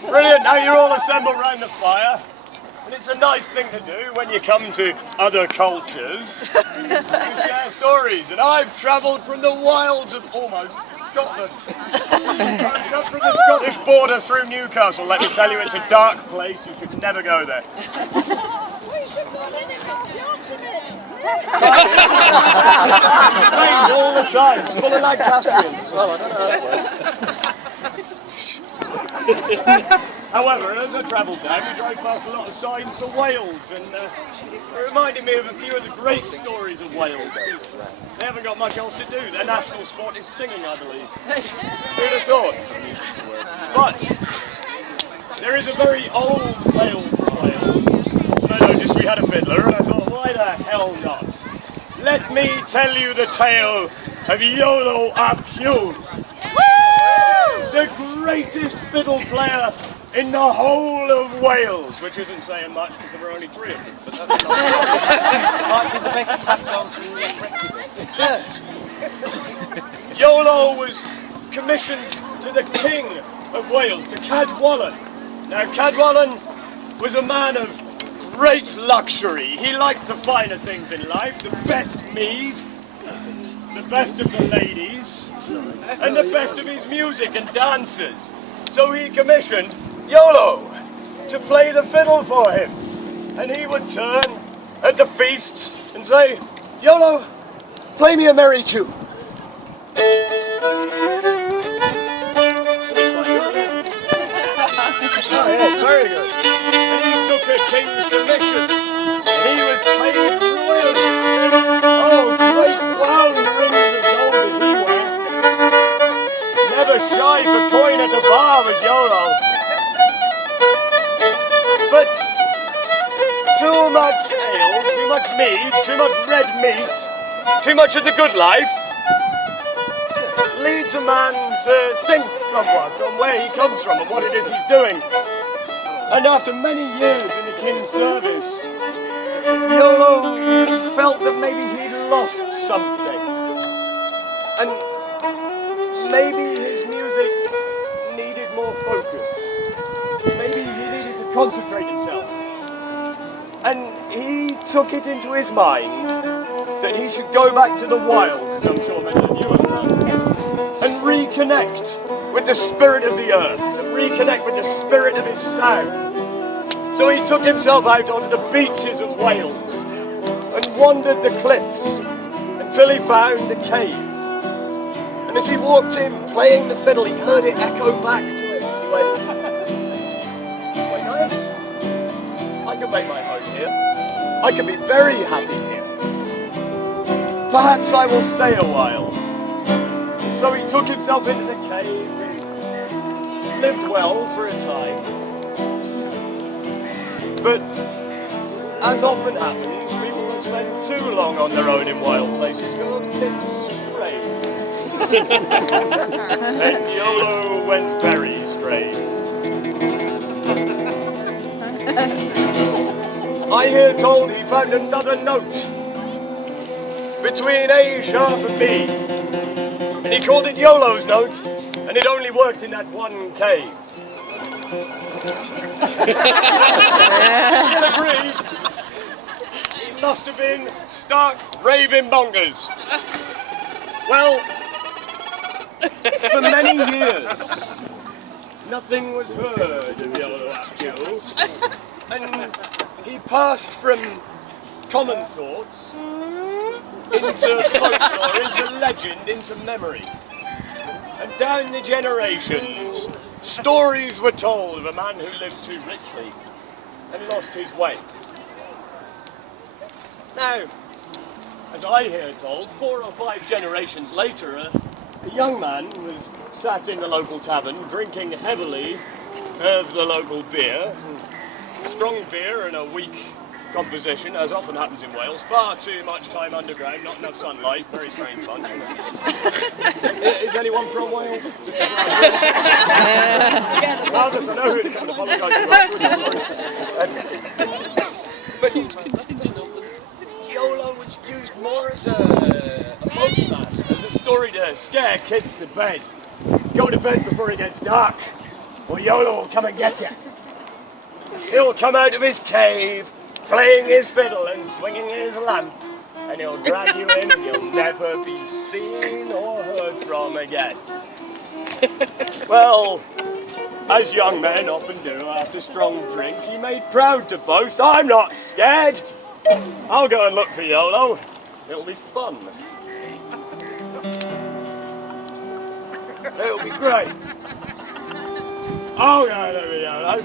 Brilliant, now you're all assembled round the fire. And it's a nice thing to do when you come to other cultures. You share stories. And I've travelled from the wilds of almost Scotland. I've come from the Scottish border through Newcastle. Let me tell you, it's a dark place. You should never go there. We should go in and make It rains all the time. It's full of Lancastrians as well. I don't know how it works. However, as I travelled down, we drove past a lot of signs for Wales, and it reminded me of a few of the great stories of Wales. They haven't got much else to do. Their national sport is singing, I believe. Who'd have thought? But there is a very old tale from Wales. And I noticed we had a fiddler, and I thought, why the hell not? Let me tell you the tale of Iolo ap Hugh, the greatest fiddle player in the whole of Wales, which isn't saying much because there were only 3 of them, but that's He's the best tap dancer in the Yes. Iolo was commissioned to the King of Wales, to Cadwallon. Now, Cadwallon was a man of great luxury. He liked the finer things in life, the best mead, the best of the ladies, and the best of his music and dances. So he commissioned Iolo to play the fiddle for him. And he would turn at the feasts and say, Iolo, play me a merry tune. Oh yes, very good. And he took a king's commission. And he was paid royally. Oh, great wound rings of gold did he wear. Never shy for coin at the bar was Iolo. But too much ale, too much mead, too much red meat, too much of the good life leads a man to think somewhat on where he comes from and what it is he's doing. And after many years in the king's service, Iolo felt that maybe he'd lost something. And maybe his music needed more focus. Maybe he needed to concentrate himself. And he took it into his mind that he should go back to the wilds, as I'm sure many of you have done, and reconnect with the spirit of the earth, and reconnect with the spirit of his sound. So he took himself out onto the beaches of Wales and wandered the cliffs until he found a cave. And as he walked in, playing the fiddle, he heard it echo back to him. He went, quite nice. I can make my home here. I can be very happy here. Perhaps I will stay a while. And so he took himself into the cave and lived well for a time. But as often happens, people that spend too long on their own in wild places go a bit strange. And Iolo went very strange. I hear told he found another note between A sharp and B, and he called it Iolo's note, and it only worked in that one cave. You'll agree, he must have been stark raving bonkers. Well, for many years, nothing was heard of Iolo ap Hugh, and he passed from common thoughts into folklore, into legend, into memory. And down the generations, stories were told of a man who lived too richly and lost his way. Now, as I hear told, 4 or 5 generations later, a young man was sat in the local tavern drinking heavily of the local beer. Strong beer and a weak composition, as often happens in Wales. Far too much time underground, not enough sunlight. Very strange bunch. Is anyone from Wales? Regardless, I know who to come and apologise to. But Iolo was used more as a bogeyman, as a story to scare kids to bed. Go to bed before it gets dark. Well, Yola will come and get you. He'll come out of his cave, playing his fiddle and swinging his lamp, and he'll drag you in and you'll never be seen or heard from again. Well, as young men often do after strong drink, he made proud to boast, "I'm not scared. I'll go and look for Yolo. It'll be fun. It'll be great. I'll go and look for Yolo.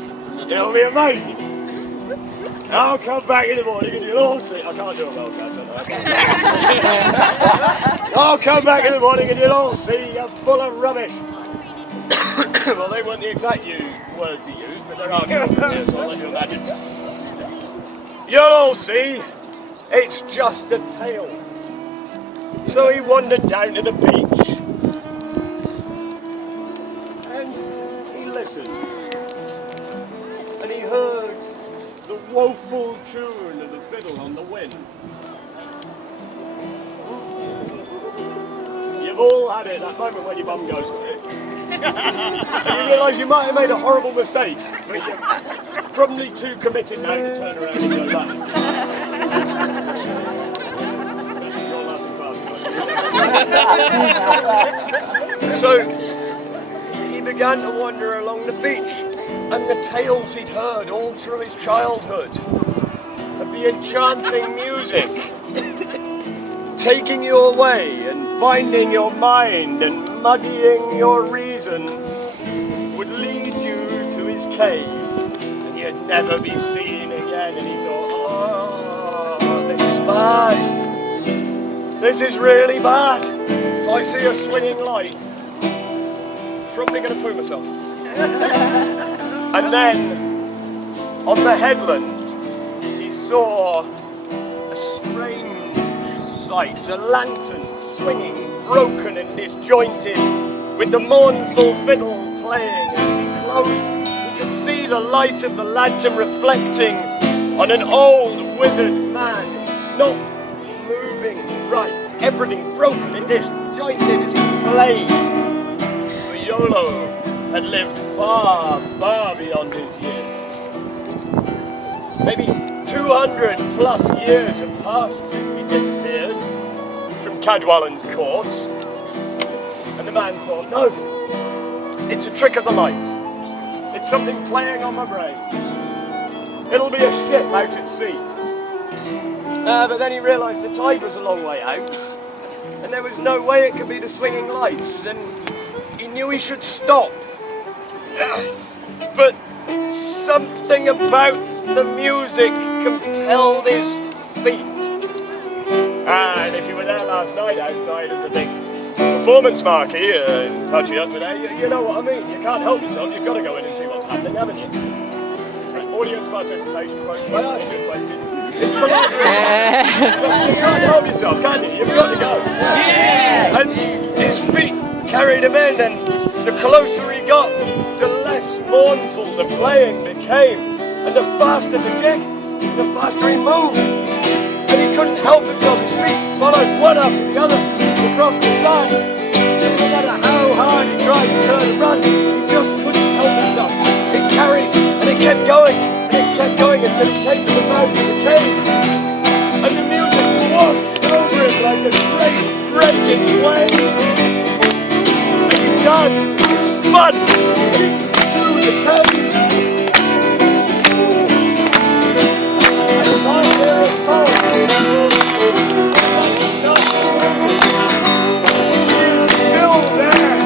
It'll be amazing. I'll come back in the morning and you'll all see." I can't do a well catch, I'll come back in the morning and you'll all see you're full of rubbish. Well, they weren't the exact words he used, but there are here, so I'll let you imagine. You'll all see, it's just a tale. So he wandered down to the beach, and he listened, and he heard the woeful tune of the fiddle on the wind. You've all had it, that moment when your bum goes, and you realise you might have made a horrible mistake, but you're probably too committed now to turn around and go back. So he began to wander along the beach, and the tales he'd heard all through his childhood of the enchanting music taking you away and binding your mind and muddying your reason would lead you to his cave, and you'd never be seen again. And he thought, "Oh, this is bad. This is really bad. If I see a swinging light, I'm probably going to poo myself." And then, on the headland, he saw a strange sight, a lantern swinging, broken and disjointed, with the mournful fiddle playing. As he closed, he could see the light of the lantern reflecting on an old, withered man, not moving right, everything broken and disjointed as he played. For Yolo had lived far, far beyond his years. Maybe 200 plus years have passed since he disappeared from Cadwallan's courts. And the man thought, "No, it's a trick of the light. It's something playing on my brain. It'll be a ship out at sea." But then he realised the tide was a long way out, and there was no way it could be the swinging lights, and he knew he should stop. But something about the music compelled his feet. And if you were there last night outside of the big performance marquee in Touchy Up today, you know what I mean. You can't help yourself, you've got to go in and see what's happening, haven't you? Audience participation, folks. I ask you a question. It's polite. You can't help yourself, can you? You've got to go. Yeah. And his feet carried him in, and the closer he got, the less mournful the playing became. And the faster the jig, the faster he moved. And he couldn't help himself. His feet followed one after the other across the sand. And no matter how hard he tried to turn and run, he just couldn't help himself. It carried, and it kept going, and it kept going until he came to the mouth of the cave. And the music washed over him like a great breaking wave. And he danced, spun, and he threw the cave. Still there,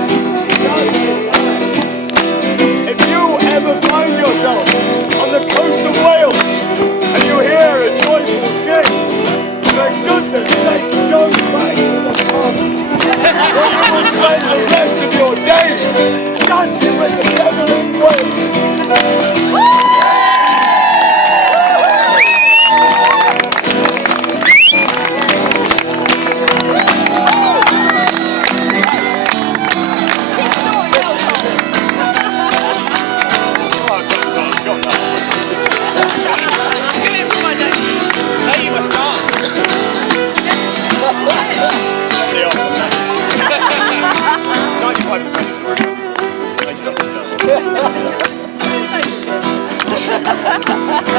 Thank you.